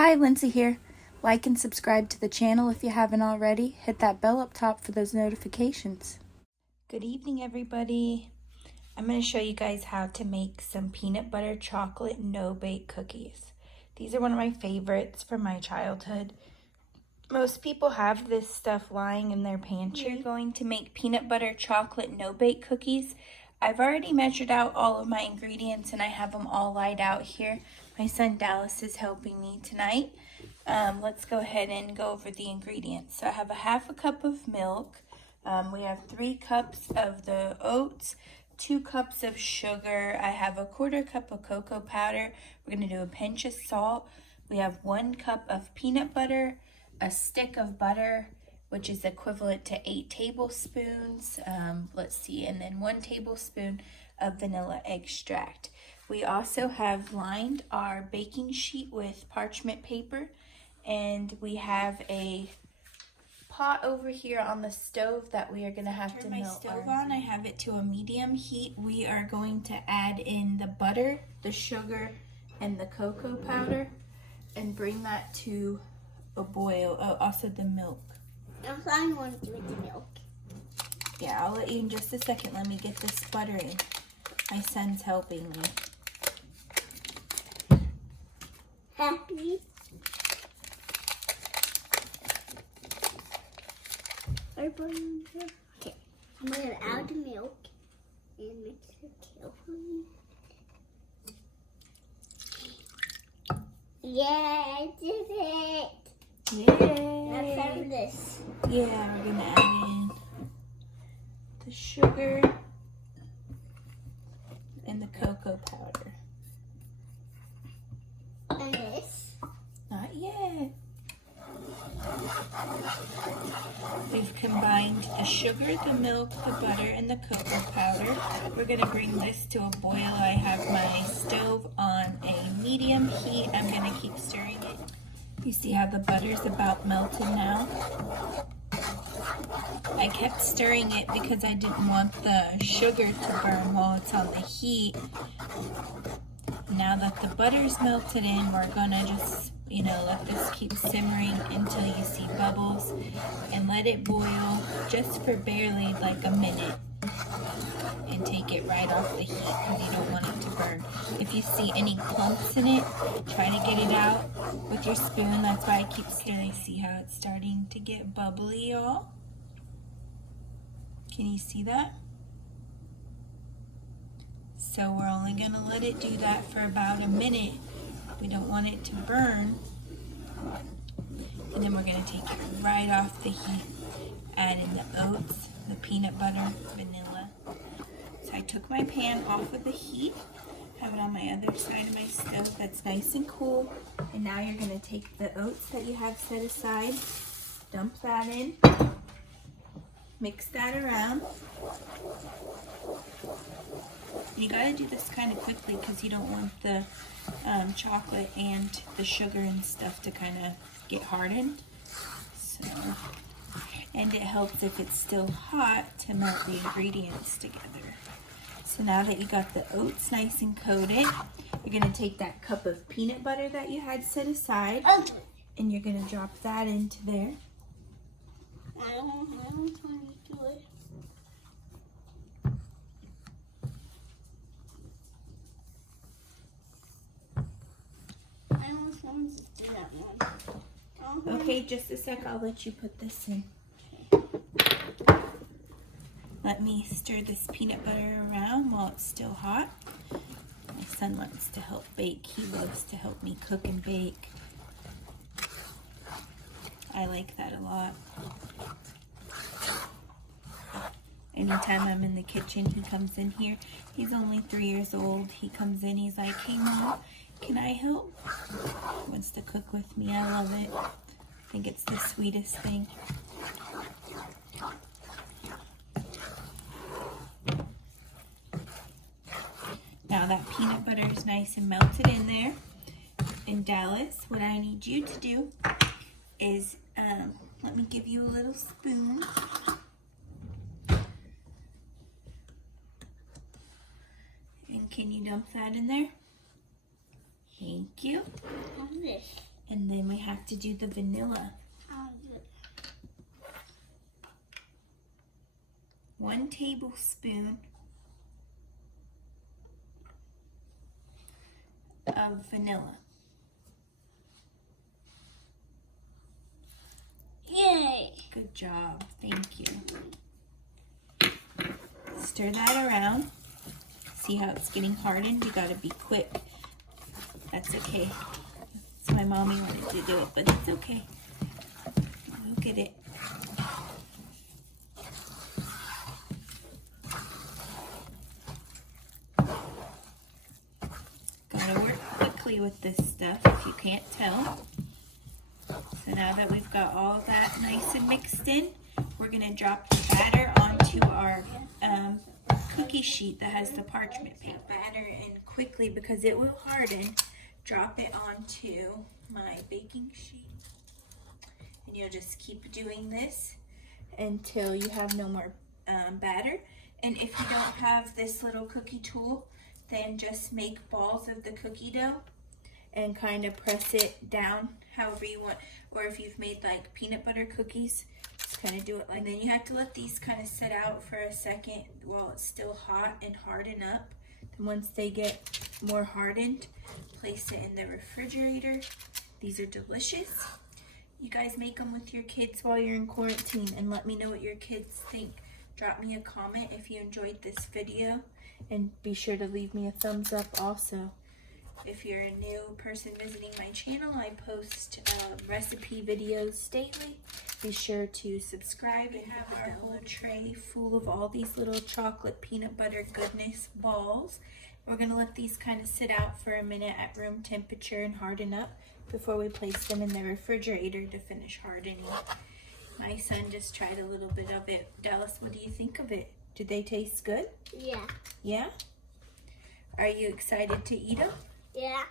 Hi, Lindsay here. Like and subscribe to the channel if you haven't already. Hit that bell up top for those notifications. Good evening, everybody. I'm going to show you guys how to make some peanut butter chocolate no-bake cookies. These are one of my favorites from my childhood. Most people have this stuff lying in their pantry. We're going to make peanut butter chocolate no-bake cookies. I've already measured out all of my ingredients and I have them all laid out here. My son Dallas is helping me tonight. Let's go ahead and go over the ingredients. So I have a half a cup of milk. We have 3 cups of the oats, 2 cups of sugar. I have a 1/4 cup of cocoa powder. We're going to do a pinch of salt. We have 1 cup of peanut butter, a stick of butter, which is equivalent to 8 tablespoons. And then 1 tablespoon of vanilla extract. We also have lined our baking sheet with parchment paper, and we have a pot over here on the stove that we are going to have to melt. My stove on. I have it to a medium heat. We are going to add in the butter, the sugar, and the cocoa powder, and bring that to a boil. Oh, also the milk. I'm going to with the milk. Yeah, I'll let you in just a second. Let me get this butter in. My son's helping me. Happy. Okay, I'm going to add the milk and mix it carefully. Yeah, I did it. Yay! Now try this. Yeah, we're gonna add in the sugar and the cocoa powder. And this. Not yet. We've combined the sugar, the milk, the butter, and the cocoa powder. We're gonna bring this to a boil. I have my stove on a medium heat. I'm gonna keep stirring it. You see how the butter's about melted now? I kept stirring it because I didn't want the sugar to burn while it's on the heat. Now that the butter's melted in, we're gonna just, let this keep simmering until you see bubbles and let it boil just for barely like a minute. And take it right off the heat because you don't want it to burn. If you see any clumps in it, try to get it out with your spoon. That's why I keep stirring. See how it's starting to get bubbly, y'all? Can you see that? So we're only going to let it do that for about a minute. We don't want it to burn. And then we're going to take it right off the heat. Add in the oats, the peanut butter, vanilla. So I took my pan off of the heat, have it on my other side of my stove that's nice and cool. And now you're going to take the oats that you have set aside, dump that in, mix that around. And you got to do this kind of quickly because you don't want the chocolate and the sugar and stuff to kind of get hardened. And it helps if it's still hot to melt the ingredients together. So now that you got the oats nice and coated, you're going to take that cup of peanut butter that you had set aside, and you're going to drop that into there. I don't want to do it. I don't want to do that one. Okay, just a sec. I'll let you put this in. Let me stir this peanut butter around while it's still hot. My son wants to help bake. He loves to help me cook and bake. I like that a lot. Anytime I'm in the kitchen, he comes in here. He's only 3 years old. He comes in, he's like, "Hey Mom, can I help?" He wants to cook with me. I love it. I think it's the sweetest thing. Now that peanut butter is nice and melted in there. And Dallas, what I need you to do is, let me give you a little spoon. And can you dump that in there? Thank you. Have this. And then we have to do the vanilla. Oh, good. 1 tablespoon of vanilla. Yay! Good job. Thank you. Stir that around. See how it's getting hardened? You gotta be quick. That's okay. So my mommy wanted to do it, but it's okay. Look at it. Gotta work quickly with this stuff if you can't tell. So now that we've got all that nice and mixed in, we're gonna drop the batter onto our cookie sheet that has the parchment paper. Batter in quickly because it will harden. Drop it onto my baking sheet. And you'll just keep doing this until you have no more batter. And if you don't have this little cookie tool, then just make balls of the cookie dough and kind of press it down however you want. Or if you've made like peanut butter cookies, just kind of do it like. And then you have to let these kind of sit out for a second while it's still hot and harden up. Then once they get more hardened, place it in the refrigerator. These are delicious. You guys make them with your kids while you're in quarantine and let me know what your kids think. Drop me a comment if you enjoyed this video and be sure to leave me a thumbs up also. If you're a new person visiting my channel, I post recipe videos daily. Be sure to subscribe and have our whole tray full of all these little chocolate peanut butter goodness balls. We're gonna let these kind of sit out for a minute at room temperature and harden up before we place them in the refrigerator to finish hardening. My son just tried a little bit of it. Dallas, what do you think of it? Did they taste good? Yeah. Yeah? Are you excited to eat them? Yeah.